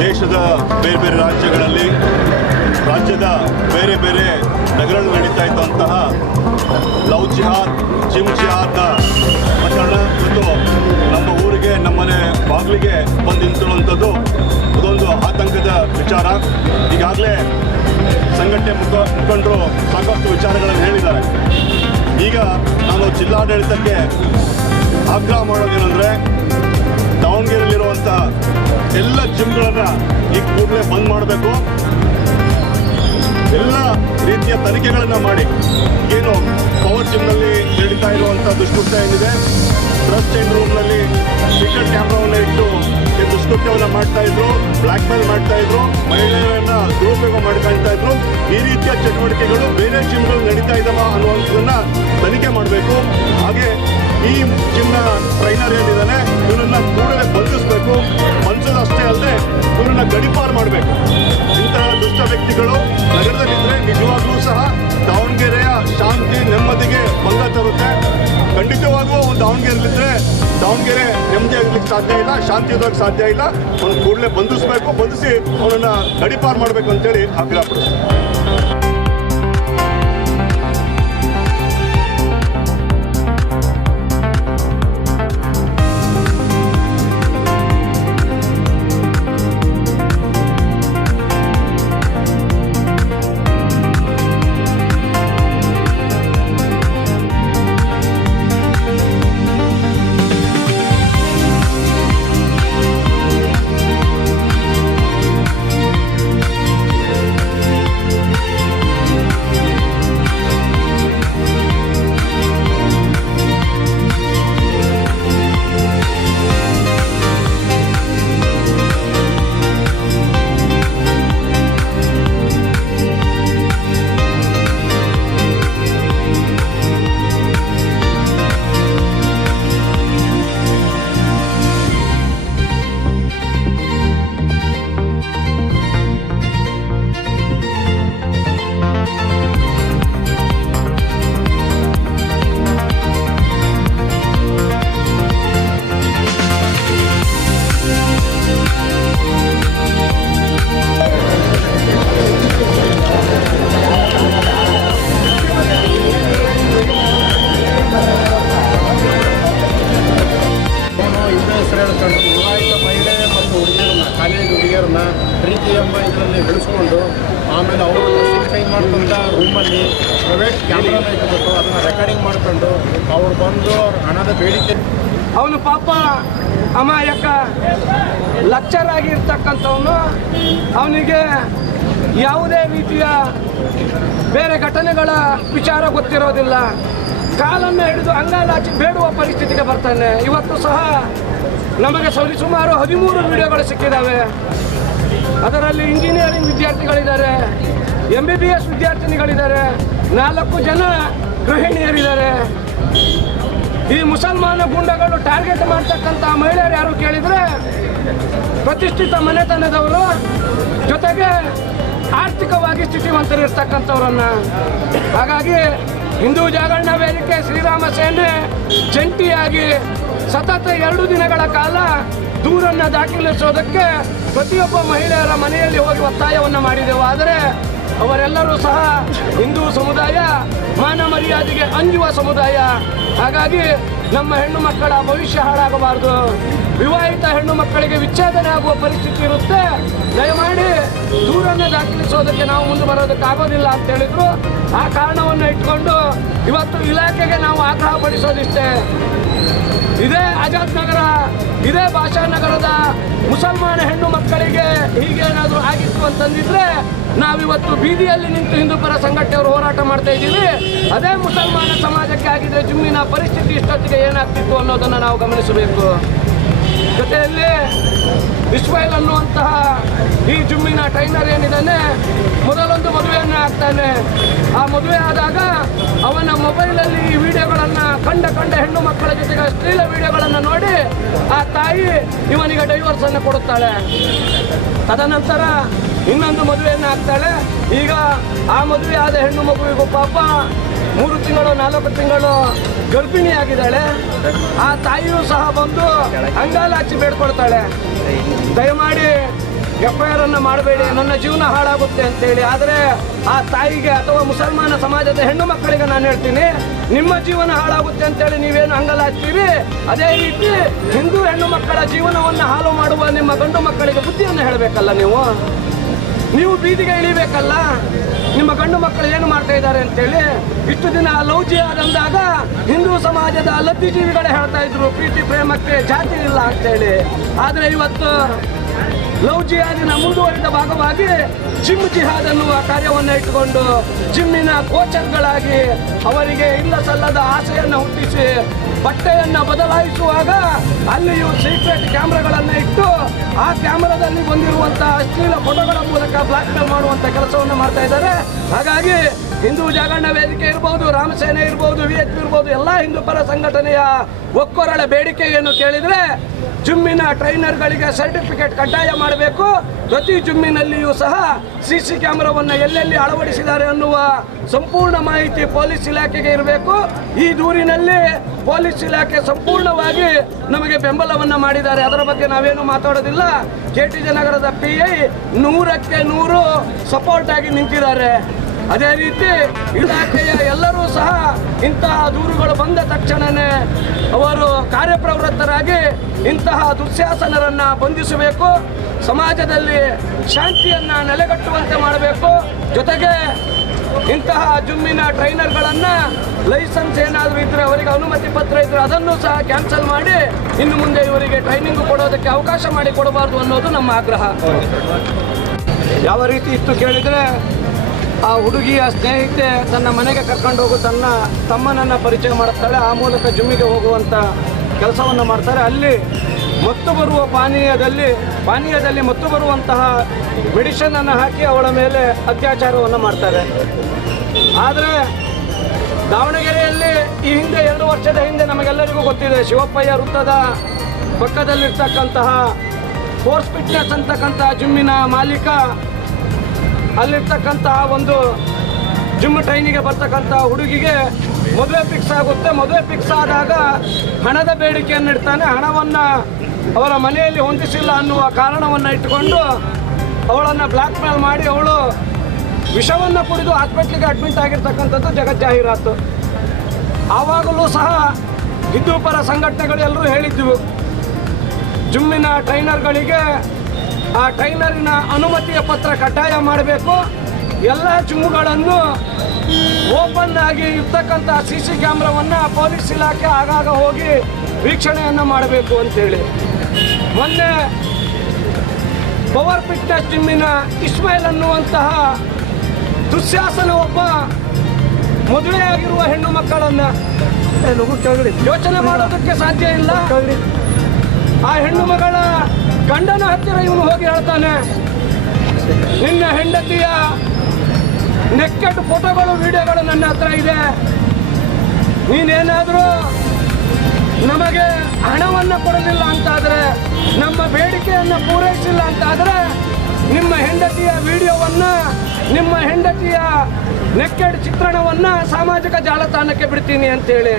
ದೇಶದ ಬೇರೆ ಬೇರೆ ರಾಜ್ಯದ ಬೇರೆ ಬೇರೆ ನಗರಗಳಲ್ಲಿ ನಡೀತಾ ಇದ್ದಂತಹ ಲವ್ ಜಿಹಾದ್, ಜಿಮ್ ಜಿಹಾದ್ನ ಪ್ರಕರಣ ಇವತ್ತು ನಮ್ಮ ಊರಿಗೆ, ನಮ್ಮನೆ ಬಾಗಿಲಿಗೆ ಬಂದು ನಿಂತಿರುವಂಥದ್ದು ಅದೊಂದು ಆತಂಕದ ವಿಚಾರ. ಈಗಾಗಲೇ ಸಂಘಟನೆ ಮುಖಂಡರು ಸಾಕಷ್ಟು ವಿಚಾರಗಳನ್ನು ಹೇಳಿದ್ದಾರೆ. ಈಗ ನಾನು ಜಿಲ್ಲಾಡಳಿತಕ್ಕೆ ಆಗ್ರಹ ಮಾಡೋದೇನೆಂದರೆ, ದಾವಣಗೆರೆಯಲ್ಲಿರುವಂಥ ಎಲ್ಲ ಜಿಮ್ಗಳನ್ನು ಈ ಕೂಡಲೇ ಬಂದ್ ಮಾಡಬೇಕು. ಎಲ್ಲ ರೀತಿಯ ತನಿಖೆಗಳನ್ನು ಮಾಡಿ, ಏನು ಪವರ್ ಜಿಮ್ನಲ್ಲಿ ನಡೀತಾ ಇರುವಂಥ ದುಷ್ಕೃತ್ಯ ಏನಿದೆ, ಡ್ರಸ್ ಚೇಂಜ್ ರೂಮ್ನಲ್ಲಿ ಸೀಕ್ರೆಟ್ ಕ್ಯಾಮ್ರಾವನ್ನು ಇಟ್ಟು ದುಷ್ಕೃತ್ಯವನ್ನು ಮಾಡ್ತಾಯಿದ್ರು, ಬ್ಲ್ಯಾಕ್ ಮೇಲ್ ಮಾಡ್ತಾಯಿದ್ರು, ಮಹಿಳೆಯರನ್ನು ದುರುಪಯೋಗ ಮಾಡ್ಕೊಳ್ತಾ ಇದ್ರು. ಈ ರೀತಿಯ ಚಟುವಟಿಕೆಗಳು ಬೇರೆ ಜಿಮ್ಗಳು ನಡೀತಾ ಇದ್ದಾವ ಅನ್ನುವಂಥದ್ದನ್ನು ತನಿಖೆ ಮಾಡಬೇಕು. ಹಾಗೆ ಈ ಜಿಮ್ನ ಟ್ರೈನರ್ ಏನಿದ್ದಾನೆ ಇವನನ್ನು ಕೂಡಲೇ ಬಂಧಿಸಬೇಕು. ಬಂಧಿಸೋದಷ್ಟೇ ಅಲ್ಲದೆ ಇವನನ್ನು ಗಡೀಪಾರು ಮಾಡಬೇಕು. ಇಂತಹ ದುಷ್ಟ ವ್ಯಕ್ತಿಗಳು ನಗರದಲ್ಲಿದ್ದರೆ ನಿಜವಾಗ್ಲೂ ಸಹ ದಾವಣಗೆರೆಯ ಶಾಂತಿ ನೆಮ್ಮದಿಗೆ ಭಂಗ ತರುತ್ತೆ. ಖಂಡಿತವಾಗೂ ಒಂದು ದಾವಣಗೆರೆಯಲ್ಲಿದ್ದರೆ ದಾವಣಗೆರೆ ನೆಮ್ಮದಿ ಆಗಲಿಕ್ಕೆ ಸಾಧ್ಯ ಇಲ್ಲ, ಶಾಂತಿ ಇರೋಕ್ಕೆ ಸಾಧ್ಯ ಇಲ್ಲ. ಅವನು ಕೂಡಲೇ ಬಂಧಿಸಬೇಕು, ಬಂಧಿಸಿ ಅವನನ್ನು ಗಡೀಪಾರು ಮಾಡಬೇಕು ಅಂತೇಳಿ ಆಗ್ರಹಪಡಿಸ್ತೀನಿ. ಪ್ರೀತಿ ಎಂಬ ಇದರಲ್ಲಿ ಬೆಳೆಸ್ಕೊಂಡು ಆಮೇಲೆ ಅವರು ಡ್ರೆಸ್ಸಿಂಗ್ ಚೇಂಜ್ ಮಾಡ್ಕೊಂತ ರೂಮಲ್ಲಿ ಪ್ರೈವೇಟ್ ಕ್ಯಾಮ್ರಾನ ಇಟ್ಬಿಟ್ಟು ಅದನ್ನು ರೆಕಾರ್ಡಿಂಗ್ ಮಾಡ್ಕೊಂಡು ಅವ್ರು ಬಂದು ಅವ್ರ ಹಣದ ಬೇಡಿಕೆ. ಅವನು ಪಾಪ ಅಮಾಯಕ ಲೆಕ್ಚರ್ ಆಗಿರ್ತಕ್ಕಂಥವನು, ಅವನಿಗೆ ಯಾವುದೇ ರೀತಿಯ ಬೇರೆ ಘಟನೆಗಳ ವಿಚಾರ ಗೊತ್ತಿರೋದಿಲ್ಲ. ಕಾಲನ್ನು ಹಿಡಿದು ಅಂಗಾಲಾಚಿ ಬೇಡುವ ಪರಿಸ್ಥಿತಿಗೆ ಬರ್ತಾನೆ. ಇವತ್ತು ಸಹ ನಮಗೆ ಸರಿಸುಮಾರು 13 ವಿಡಿಯೋಗಳು ಸಿಕ್ಕಿದ್ದಾವೆ. ಅದರಲ್ಲಿ ಇಂಜಿನಿಯರಿಂಗ್ ವಿದ್ಯಾರ್ಥಿಗಳಿದ್ದಾರೆ, MBBS ವಿದ್ಯಾರ್ಥಿನಿಗಳಿದ್ದಾರೆ, 4 ಜನ ಗೃಹಿಣಿಯರಿದ್ದಾರೆ. ಈ ಮುಸಲ್ಮಾನ ಗುಂಡಗಳು ಟಾರ್ಗೆಟ್ ಮಾಡ್ತಕ್ಕಂಥ ಮಹಿಳೆಯರು ಯಾರು ಕೇಳಿದರೆ ಪ್ರತಿಷ್ಠಿತ ಮನೆತನದವರು, ಜೊತೆಗೆ ಆರ್ಥಿಕವಾಗಿ ಸ್ಥಿತಿವಂತರಿರ್ತಕ್ಕಂಥವ್ರನ್ನ. ಹಾಗಾಗಿ ಹಿಂದೂ ಜಾಗರಣ ವೇದಿಕೆ, ಶ್ರೀರಾಮ ಸೇನೆ ಜಂಟಿಯಾಗಿ ಸತತ 2 ದಿನಗಳ ಕಾಲ ದೂರನ್ನು ದಾಖಲಿಸೋದಕ್ಕೆ ಪ್ರತಿಯೊಬ್ಬ ಮಹಿಳೆಯರ ಮನೆಯಲ್ಲಿ ಹೋಗಿ ಒತ್ತಾಯವನ್ನು ಮಾಡಿದೆವು. ಆದರೆ ಅವರೆಲ್ಲರೂ ಸಹ ಹಿಂದೂ ಸಮುದಾಯ, ಮಾನ ಮರ್ಯಾದೆಗೆ ಅಂಜುವ ಸಮುದಾಯ. ಹಾಗಾಗಿ ನಮ್ಮ ಹೆಣ್ಣು ಮಕ್ಕಳ ಭವಿಷ್ಯ ಹಾಳಾಗಬಾರ್ದು, ವಿವಾಹಿತ ಹೆಣ್ಣು ಮಕ್ಕಳಿಗೆ ವಿಚ್ಛೇದನೆ ಆಗುವ ಪರಿಸ್ಥಿತಿ ಇರುತ್ತೆ, ದಯಮಾಡಿ ದೂರನ್ನು ದಾಖಲಿಸೋದಕ್ಕೆ ನಾವು ಮುಂದೆ ಬರೋದಕ್ಕಾಗೋದಿಲ್ಲ ಅಂತ ಹೇಳಿದ್ರು. ಆ ಕಾರಣವನ್ನು ಇಟ್ಕೊಂಡು ಇವತ್ತು ಇಲಾಖೆಗೆ ನಾವು ಆಗ್ರಹ ಪಡಿಸೋದಿಷ್ಟೇ, ಇದೇ ಆಜಾದ್ ನಗರ, ಇದೇ ಭಾಷಾ ನಗರದ ಮುಸಲ್ಮಾನ ಹೆಣ್ಣು ಮಕ್ಕಳಿಗೆ ಹೀಗೇನಾದರೂ ಆಗಿತ್ತು ಅಂತಂದಿದ್ರೆ ನಾವಿವತ್ತು ಬೀದಿಯಲ್ಲಿ ನಿಂತು ಹಿಂದೂಪರ ಸಂಘಟನೆಯವರು ಹೋರಾಟ ಮಾಡ್ತಾ ಇದ್ದೀವಿ. ಅದೇ ಮುಸಲ್ಮಾನ ಸಮಾಜಕ್ಕೆ ಆಗಿದ್ರೆ ಜಿಮ್ಮಿನ ಪರಿಸ್ಥಿತಿ ಇಷ್ಟೊತ್ತಿಗೆ ಏನಾಗ್ತಿತ್ತು ಅನ್ನೋದನ್ನು ನಾವು ಗಮನಿಸಬೇಕು. ಜೊತೆಯಲ್ಲಿ ಇಸ್ಮಾಯಿಲ್ ಅನ್ನುವಂತಹ ಈ ಜಿಮ್ಮಿನ ಟ್ರೈನರ್ ಏನಿದ್ದಾನೆ, ಮೊದಲೊಂದು ಮದುವೆಯನ್ನು ಆಗ್ತಾನೆ. ಆ ಮದುವೆ ಆದಾಗ ಅವನ ಮೊಬೈಲಲ್ಲಿ ಈ ವಿಡಿಯೋಗಳನ್ನು ಕಂಡ ಹೆಣ್ಣು ಮಕ್ಕಳ ಜೊತೆಗೆ ಅಶ್ಲೀಲ ವಿಡಿಯೋಗಳನ್ನು ನೋಡಿ ಆ ತಾಯಿ ಇವನಿಗೆ ಡೈವರ್ಸನ್ನು ಕೊಡುತ್ತಾಳೆ. ತದನಂತರ ಇನ್ನೊಂದು ಮದುವೆಯನ್ನು ಆಗ್ತಾಳೆ. ಈಗ ಆ ಮದುವೆ ಆದ ಹೆಣ್ಣು ಮಗುವಿಗೂ ಪಾಪ 3 ತಿಂಗಳು 4 ತಿಂಗಳು ಗರ್ಭಿಣಿಯಾಗಿದ್ದಾಳೆ. ಆ ತಾಯಿಯೂ ಸಹ ಬಂದು ಅಂಗಾಲಾಚಿ ಬೇಡ್ಕೊಳ್ತಾಳೆ, ದಯಮಾಡಿ FIR ಅನ್ನು ಮಾಡಬೇಡಿ, ನನ್ನ ಜೀವನ ಹಾಳಾಗುತ್ತೆ ಅಂತೇಳಿ. ಆದರೆ ಆ ತಾಯಿಗೆ ಅಥವಾ ಮುಸಲ್ಮಾನ ಸಮಾಜದ ಹೆಣ್ಣು ಮಕ್ಕಳಿಗೆ ನಾನು ಹೇಳ್ತೀನಿ, ನಿಮ್ಮ ಜೀವನ ಹಾಳಾಗುತ್ತೆ ಅಂತೇಳಿ ನೀವೇನು ಹಂಗಲಾಗ್ತೀರಿ, ಅದೇ ರೀತಿ ಹಿಂದೂ ಹೆಣ್ಣು ಮಕ್ಕಳ ಜೀವನವನ್ನು ಹಾಳು ಮಾಡುವ ನಿಮ್ಮ ಗಂಡು ಮಕ್ಕಳಿಗೆ ಬುದ್ಧಿಯನ್ನು ಹೇಳಬೇಕಲ್ಲ. ನೀವು ಬೀದಿಗೆ ಇಳಿಬೇಕಲ್ಲ, ನಿಮ್ಮ ಗಂಡು ಮಕ್ಕಳು ಏನು ಮಾಡ್ತಾ ಇದ್ದಾರೆ ಅಂತೇಳಿ. ಇಷ್ಟು ದಿನ ಲವ್ ಜಿಹಾದ್ ಅಂದಾಗ ಹಿಂದೂ ಸಮಾಜದ ಲಬ್ಧಿಜೀವಿಗಳೇ ಹೇಳ್ತಾ ಇದ್ರು ಪ್ರೀತಿ ಪ್ರೇಮಕ್ಕೆ ಜಾತಿ ಇಲ್ಲ ಅಂತೇಳಿ. ಆದರೆ ಇವತ್ತು ಲವ್ ಜಿಹಾದಿನ ಮುಂದುವರಿದ ಭಾಗವಾಗಿ ಜಿಮ್ ಜಿಹಾದ್ ಅನ್ನುವ ಕಾರ್ಯವನ್ನು ಇಟ್ಟುಕೊಂಡು ಜಿಮ್ಮಿನ ಕೋಚರ್ಗಳಾಗಿ ಅವರಿಗೆ ಇಲ್ಲ ಸಲ್ಲದ ಆಸೆಯನ್ನು ಹುಟ್ಟಿಸಿ ಬಟ್ಟೆಯನ್ನು ಬದಲಾಯಿಸುವಾಗ ಅಲ್ಲಿಯೂ ಸೀಕ್ರೆಟ್ ಕ್ಯಾಮ್ರಾಗಳನ್ನು ಇಟ್ಟು ಆ ಕ್ಯಾಮ್ರಾದಲ್ಲಿ ಬಂದಿರುವಂತಹ ಅಶ್ಲೀಲ ಫೋಟೋಗಳ ಮೂಲಕ ಬ್ಲಾಕ್ ಮೇಲ್ ಮಾಡುವಂಥ ಕೆಲಸವನ್ನು ಮಾಡ್ತಾ ಇದ್ದಾರೆ. ಹಾಗಾಗಿ ಹಿಂದೂ ಜಾಗರಣ ವೇದಿಕೆ ಇರ್ಬೋದು, ರಾಮಸೇನೆ ಇರ್ಬೋದು, VHP ಇರ್ಬೋದು, ಎಲ್ಲ ಹಿಂದೂ ಪರ ಸಂಘಟನೆಯ ಒಕ್ಕೊರಳ ಬೇಡಿಕೆ ಏನು ಕೇಳಿದರೆ, ಜಿಮ್ಮಿನ ಟ್ರೈನರ್ಗಳಿಗೆ ಸರ್ಟಿಫಿಕೇಟ್ ಕಡ್ಡಾಯ ಮಾಡಬೇಕು. ಪ್ರತಿ ಜಿಮ್ಮಿನಲ್ಲಿಯೂ ಸಹ CC ಕ್ಯಾಮ್ರಾವನ್ನು ಎಲ್ಲೆಲ್ಲಿ ಅಳವಡಿಸಿದ್ದಾರೆ ಅನ್ನುವ ಸಂಪೂರ್ಣ ಮಾಹಿತಿ ಪೊಲೀಸ್ ಇಲಾಖೆಗೆ ಇರಬೇಕು. ಈ ದೂರಿನಲ್ಲಿ ಪೊಲೀಸ್ ಇಲಾಖೆ ಸಂಪೂರ್ಣವಾಗಿ ನಮಗೆ ಬೆಂಬಲವನ್ನು ಮಾಡಿದ್ದಾರೆ. ಅದರ ಬಗ್ಗೆ ನಾವೇನು ಮಾತಾಡೋದಿಲ್ಲ. KTJ ನಗರದ PI 100ಕ್ಕೆ 100 ಸಪೋರ್ಟ್ ಆಗಿ ನಿಂತಿದ್ದಾರೆ. ಅದೇ ರೀತಿ ಇಲಾಖೆಯ ಎಲ್ಲರೂ ಸಹ ಇಂತಹ ದೂರುಗಳು ಬಂದ ತಕ್ಷಣವೇ ಅವರು ಕಾರ್ಯಪ್ರವೃತ್ತರಾಗಿ ಇಂತಹ ದುಶ್ಯಾಸನರನ್ನು ಬಂಧಿಸಬೇಕು, ಸಮಾಜದಲ್ಲಿ ಶಾಂತಿಯನ್ನು ನೆಲೆಗಟ್ಟುವಂತೆ ಮಾಡಬೇಕು. ಜೊತೆಗೆ ಇಂತಹ ಜಿಮ್ಮಿನ ಟ್ರೈನರ್ಗಳನ್ನು ಲೈಸೆನ್ಸ್ ಏನಾದರೂ ಇದ್ದರೆ, ಅವರಿಗೆ ಅನುಮತಿ ಪತ್ರ ಇದ್ದರೆ ಅದನ್ನು ಸಹ ಕ್ಯಾನ್ಸಲ್ ಮಾಡಿ ಇನ್ನು ಮುಂದೆ ಇವರಿಗೆ ಟ್ರೈನಿಂಗ್ ಕೊಡೋದಕ್ಕೆ ಅವಕಾಶ ಮಾಡಿ ಕೊಡಬಾರ್ದು ಅನ್ನೋದು ನಮ್ಮ ಆಗ್ರಹ. ಯಾವ ರೀತಿ ಇತ್ತು ಕೇಳಿದರೆ, ಆ ಹುಡುಗಿಯ ಸ್ನೇಹಿತೆ ತನ್ನ ಮನೆಗೆ ಕರ್ಕೊಂಡು ಹೋಗು ತನ್ನ ತಮ್ಮನನ್ನು ಪರಿಚಯ ಮಾಡುತ್ತಾಳೆ. ಆ ಮೂಲಕ ಜಿಮ್ಮಿಗೆ ಹೋಗುವಂಥ ಕೆಲಸವನ್ನು ಮಾಡ್ತಾರೆ. ಅಲ್ಲಿ ಮತ್ತು ಬರುವ ಪಾನೀಯದಲ್ಲಿ ಮತ್ತು ಬರುವಂತಹ ಮೆಡಿಷನನ್ನು ಹಾಕಿ ಅವಳ ಮೇಲೆ ಅತ್ಯಾಚಾರವನ್ನು ಮಾಡ್ತಾರೆ. ಆದರೆ ದಾವಣಗೆರೆಯಲ್ಲಿ ಈ ಹಿಂದೆ 2 ವರ್ಷದ ಹಿಂದೆ ನಮಗೆಲ್ಲರಿಗೂ ಗೊತ್ತಿದೆ, ಶಿವಪ್ಪಯ್ಯ ವೃತ್ತದ ಪಕ್ಕದಲ್ಲಿರ್ತಕ್ಕಂತಹ ಫೋರ್ಸ್ ಫಿಟ್ನೆಸ್ ಅಂತಕ್ಕಂತಹ ಜಿಮ್ಮಿನ ಮಾಲೀಕ ಅಲ್ಲಿರ್ತಕ್ಕಂತಹ ಒಂದು ಜಿಮ್ ಟ್ರೈನಿಗೆ ಬರ್ತಕ್ಕಂಥ ಹುಡುಗಿಗೆ ಮದುವೆ ಫಿಕ್ಸ್ ಆಗುತ್ತೆ. ಮದುವೆ ಫಿಕ್ಸ್ ಆದಾಗ ಹಣದ ಬೇಡಿಕೆಯನ್ನು ಇಡ್ತಾನೆ. ಹಣವನ್ನು ಅವರ ಮನೆಯಲ್ಲಿ ಹೊಂದಿಸಿಲ್ಲ ಅನ್ನುವ ಕಾರಣವನ್ನು ಇಟ್ಟುಕೊಂಡು ಅವಳನ್ನು ಬ್ಲ್ಯಾಕ್ ಮೇಲ್ ಮಾಡಿ ಅವಳು ವಿಷವನ್ನು ಕುಡಿದು ಹಾಸ್ಪಿಟ್ಲಿಗೆ ಅಡ್ಮಿಟ್ ಆಗಿರ್ತಕ್ಕಂಥದ್ದು ಜಗಜ್ಜಾಹೀರಾತು. ಆವಾಗಲೂ ಸಹ ಹಿಂದೂ ಪರ ಸಂಘಟನೆಗಳೆಲ್ಲರೂ ಹೇಳಿದ್ವು, ಜಿಮ್ಮಿನ ಟ್ರೈನರ್ಗಳಿಗೆ ಆ ಟ್ರೈನರಿನ ಅನುಮತಿಯ ಪತ್ರ ಕಡ್ಡಾಯ ಮಾಡಬೇಕು. ಎಲ್ಲ ಜಿಮ್ಗಳನ್ನು ಓಪನ್ ಆಗಿ ಇರ್ತಕ್ಕಂಥ CC ಕ್ಯಾಮ್ರಾವನ್ನು ಪೊಲೀಸ್ ಇಲಾಖೆ ಆಗಾಗ ಹೋಗಿ ವೀಕ್ಷಣೆಯನ್ನು ಮಾಡಬೇಕು ಅಂತೇಳಿ. ಮೊನ್ನೆ ಪವರ್ ಫಿಟ್ನೆಸ್ ಜಿಮ್ಮಿನ ಇಸ್ಮಾಯಿಲ್ ಅನ್ನುವಂತಹ ದುಶ್ಯಾಸನ ಒಬ್ಬ ಮದುವೆಯಾಗಿರುವ ಹೆಣ್ಣು ಮಕ್ಕಳನ್ನು ಯೋಚನೆ ಮಾಡೋದಕ್ಕೆ ಸಾಧ್ಯ ಇಲ್ಲ. ಆ ಹೆಣ್ಣು ಮಗಳ ಗಂಡನ ಹತ್ತಿರ ಇವನು ಹೋಗಿ ಹೇಳ್ತಾನೆ, ನಿನ್ನ ಹೆಂಡತಿಯ ನೆಕ್ಕೆಡ್ ಫೋಟೋಗಳು ವಿಡಿಯೋಗಳು ನನ್ನ ಹತ್ರ ಇದೆ, ನೀನೇನಾದರೂ ನಮಗೆ ಹಣವನ್ನು ಕೊಡಲಿಲ್ಲ ಅಂತಾದರೆ, ನಮ್ಮ ಬೇಡಿಕೆಯನ್ನು ಪೂರೈಸಿಲ್ಲ ಅಂತಾದರೆ ನಿಮ್ಮ ಹೆಂಡತಿಯ ವಿಡಿಯೋವನ್ನು, ನಿಮ್ಮ ಹೆಂಡತಿಯ ನೆಕ್ಕೆಡ್ ಚಿತ್ರಣವನ್ನು ಸಾಮಾಜಿಕ ಜಾಲತಾಣಕ್ಕೆ ಬಿಡ್ತೀನಿ ಅಂತೇಳಿ